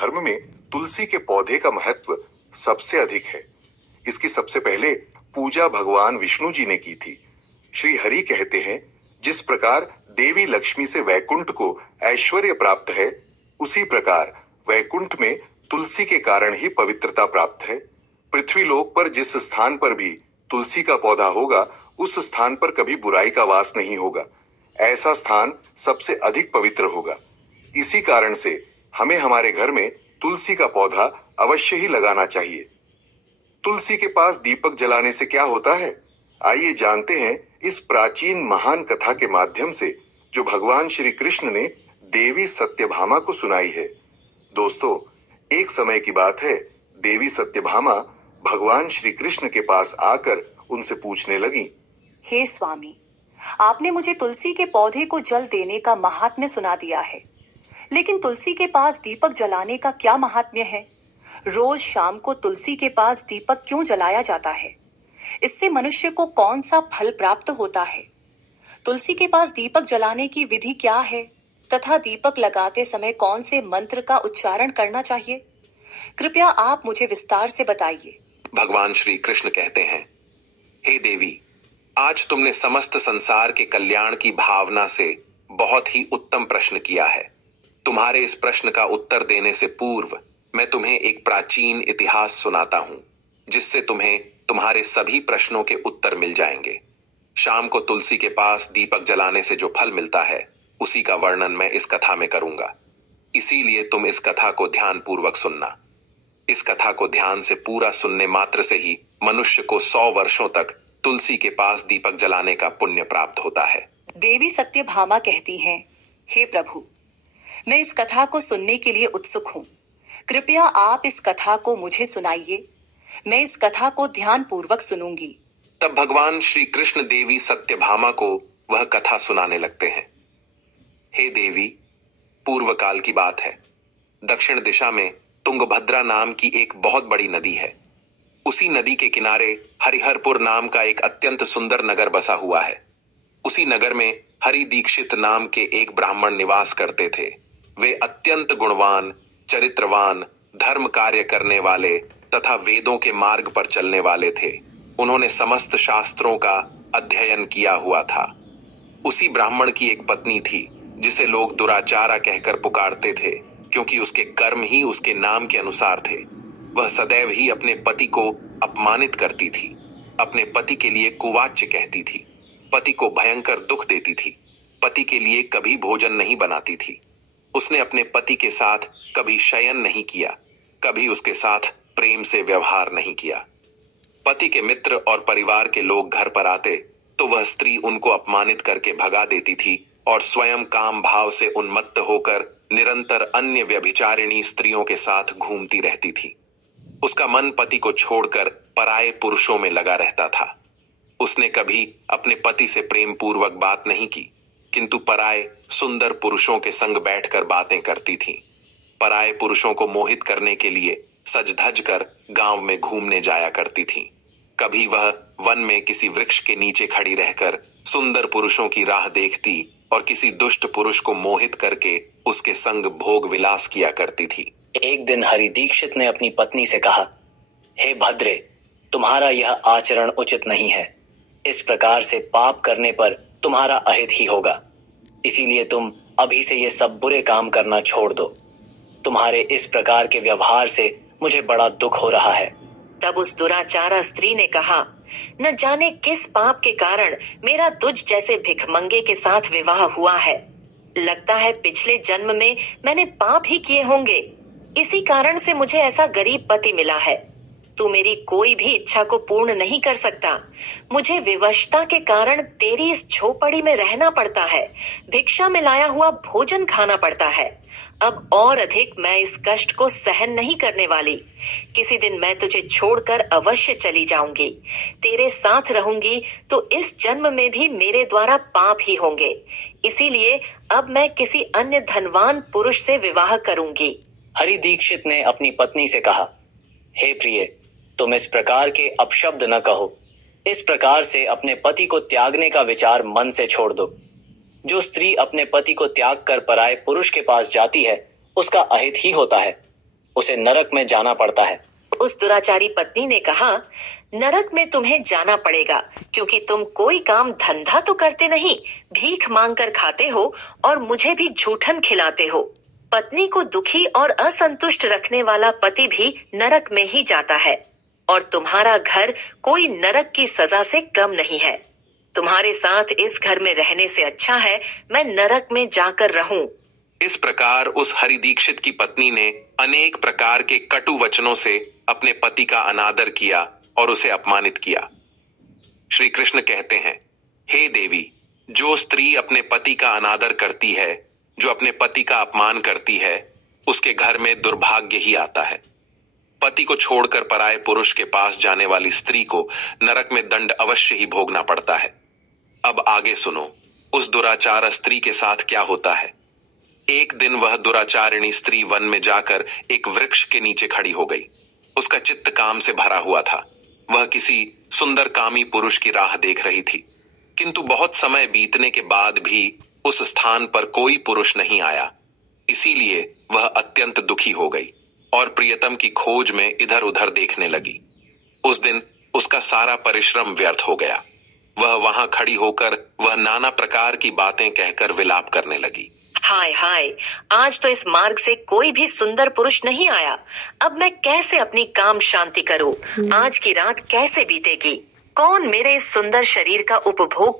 धर्म में तुलसी के पौधे का महत्व सबसे अधिक है। इसकी सबसे पहले पूजा भगवान विष्णु जी ने की थी। श्री हरि कहते हैं, जिस प्रकार देवी लक्ष्मी से वैकुंठ को ऐश्वर्य प्राप्त है, उसी प्रकार वैकुंठ में तुलसी के कारण ही पवित्रता प्राप्त है। पृथ्वी लोक पर जिस स्थान पर भी तुलसी का पौधा होगा, उस स्थान पर कभी बुराई का वास नहीं होगा। ऐसा स्थान सबसे अधिक पवित्र होगा। इसी कारण से हमें हमारे घर में तुलसी का पौधा अवश्य ही लगाना चाहिए। तुलसी के पास दीपक जलाने से क्या होता है, आइए जानते हैं इस प्राचीन महान कथा के माध्यम से, जो भगवान श्री कृष्ण ने देवी सत्यभामा को सुनाई है। दोस्तों, एक समय की बात है, देवी सत्यभामा भगवान श्री कृष्ण के पास आकर उनसे पूछने लगी, हे स्वामी, आपने मुझे तुलसी के पौधे को जल देने का महात्म्य सुना दिया है, लेकिन तुलसी के पास दीपक जलाने का क्या महात्म्य है? रोज शाम को तुलसी के पास दीपक क्यों जलाया जाता है? इससे मनुष्य को कौन सा फल प्राप्त होता है? तुलसी के पास दीपक जलाने की विधि क्या है तथा दीपक लगाते समय कौन से मंत्र का उच्चारण करना चाहिए? कृपया आप मुझे विस्तार से बताइए। भगवान श्री कृष्ण कहते हैं, हे देवी, आज तुमने समस्त संसार के कल्याण की भावना से बहुत ही उत्तम प्रश्न किया है। तुम्हारे इस प्रश्न का उत्तर देने से पूर्व मैं तुम्हें एक प्राचीन इतिहास सुनाता हूं, जिससे तुम्हें तुम्हारे सभी प्रश्नों के उत्तर मिल जाएंगे। शाम को तुलसी के पास दीपक जलाने से जो फल मिलता है, उसी का वर्णन मैं इस कथा में करूंगा। इसीलिए तुम इस कथा को ध्यान पूर्वक सुनना। इस कथा को ध्यान से पूरा सुनने मात्र से ही मनुष्य को 100 वर्षों तक तुलसी के पास दीपक जलाने का पुण्य प्राप्त होता है। देवी सत्यभामा कहती हैं, हे प्रभु, मैं इस कथा को सुनने के लिए उत्सुक हूँ। कृपया आप इस कथा को मुझे सुनाइए। मैं इस कथा को ध्यान पूर्वक सुनूंगी। तब भगवान श्री कृष्ण देवी सत्यभामा को वह कथा सुनाने लगते हैं। हे देवी, पूर्व काल की बात है। दक्षिण दिशा में तुंगभद्रा नाम की एक बहुत बड़ी नदी है। उसी नदी के किनारे हरिहरपुर नाम का एक अत्यंत सुंदर नगर बसा हुआ है। उसी नगर में हरि दीक्षित नाम के एक ब्राह्मण निवास करते थे। वे अत्यंत गुणवान, चरित्रवान, धर्म कार्य करने वाले तथा वेदों के मार्ग पर चलने वाले थे। उन्होंने समस्त शास्त्रों का अध्ययन किया हुआ था। उसी ब्राह्मण की एक पत्नी थी, जिसे लोग दुराचारा कहकर पुकारते थे, क्योंकि उसके कर्म ही उसके नाम के अनुसार थे। वह सदैव ही अपने पति को अपमानित करती थी, अपने पति के लिए कुवाच्य कहती थी, पति को भयंकर दुख देती थी, पति के लिए कभी भोजन नहीं बनाती थी। उसने अपने पति के साथ कभी शयन नहीं किया, कभी उसके साथ प्रेम से व्यवहार नहीं किया। पति के मित्र और परिवार के लोग घर पर आते तो वह स्त्री उनको अपमानित करके भगा देती थी और स्वयं काम भाव से उन्मत्त होकर निरंतर अन्य व्यभिचारिणी स्त्रियों के साथ घूमती रहती थी। उसका मन पति को छोड़कर पराये पुरुषों में लगा रहता था। उसने कभी अपने पति से प्रेम पूर्वक बात नहीं की, किंतु पराये सुंदर पुरुषों के संग बैठकर बातें करती थी। पराये पुरुषों को मोहित करने के लिए सज धज कर गांव में घूमने जाया करती थी। कभी वह वन में किसी वृक्ष के नीचे खड़ी रहकर सुंदर पुरुषों की राह देखती और किसी दुष्ट पुरुष को मोहित करके उसके संग भोग विलास किया करती थी। एक दिन हरि दीक्षित ने अपनी पत्नी से कहा, हे भद्रे, तुम्हारा यह आचरण उचित नहीं है। इस प्रकार से पाप करने पर तुम्हारा अहित ही होगा। इसीलिए तुम अभी से ये सब बुरे काम करना छोड़ दो। तुम्हारे इस प्रकार के व्यवहार से मुझे बड़ा दुख हो रहा है। तब उस दुराचारा स्त्री ने कहा, न जाने किस पाप के कारण मेरा तुझ जैसे भिखमंगे के साथ विवाह हुआ है। लगता है पिछले जन्म में मैंने पाप ही किए होंगे। इसी कारण से मुझे ऐसा गरीब पति मिला है। तू मेरी कोई भी इच्छा को पूर्ण नहीं कर सकता। मुझे विवशता के कारण तेरी इस झोपड़ी में रहना पड़ता है, भिक्षा में लाया हुआ भोजन खाना पड़ता है। अब और अधिक मैं इस कष्ट को सहन नहीं करने वाली। किसी दिन मैं तुझे छोड़कर अवश्य चली जाऊंगी। तेरे साथ रहूंगी तो इस जन्म में भी मेरे द्वारा पाप ही होंगे। इसीलिए अब मैं किसी अन्य धनवान पुरुष से विवाह करूंगी। हरि दीक्षित ने अपनी पत्नी से कहा, हे प्रिय, तुम इस प्रकार के अपशब्द न कहो। इस प्रकार से अपने पति को त्यागने का विचार मन से छोड़ दो। जो स्त्री अपने पति को त्याग कर पराये पुरुष के पास जाती है, उसका अहित ही होता है। उसे नरक में जाना पड़ता है। उस दुराचारी पत्नी ने कहा, नरक में तुम्हें जाना पड़ेगा क्योंकि तुम कोई काम धंधा तो करते नहीं, भीख मांग कर खाते हो और मुझे भी झूठन खिलाते हो। पत्नी को दुखी और असंतुष्ट रखने वाला पति भी नरक में ही जाता है और तुम्हारा घर कोई नरक की सजा से कम नहीं है। तुम्हारे साथ इस घर में रहने से अच्छा है मैं नरक में जाकर रहूं। इस प्रकार उस हरि दीक्षित की पत्नी ने अनेक प्रकार के कटु वचनों से अपने पति का अनादर किया और उसे अपमानित किया। श्री कृष्ण कहते हैं, हे देवी, जो स्त्री अपने पति का अनादर करती है, जो अपने पति का अपमान करती है, उसके घर में दुर्भाग्य ही आता है। पति को छोड़कर पराये पुरुष के पास जाने वाली स्त्री को नरक में दंड अवश्य ही भोगना पड़ता है। अब आगे सुनो, उस दुराचार स्त्री के साथ क्या होता है। एक दिन वह दुराचारिणी स्त्री वन में जाकर एक वृक्ष के नीचे खड़ी हो गई। उसका चित्त काम से भरा हुआ था। वह किसी सुंदर कामी पुरुष की राह देख रही थी, किंतु बहुत समय बीतने के बाद भी उस स्थान पर कोई पुरुष नहीं आया। इसीलिए वह अत्यंत दुखी हो गई और प्रियतम की खोज में इधर उधर देखने लगी। उस दिन उसका सारा परिश्रम व्यर्थ हो गया। वह वहां खड़ी होकर वह नाना प्रकार की बातें कहकर विलाप करने लगी। हाय हाय, आज तो इस मार्ग से कोई भी सुंदर पुरुष नहीं आया। अब मैं कैसे अपनी काम शांति करूं? आज की रात कैसे बीतेगी? कौन मेरे इस सुंदर शरीर का उपभोग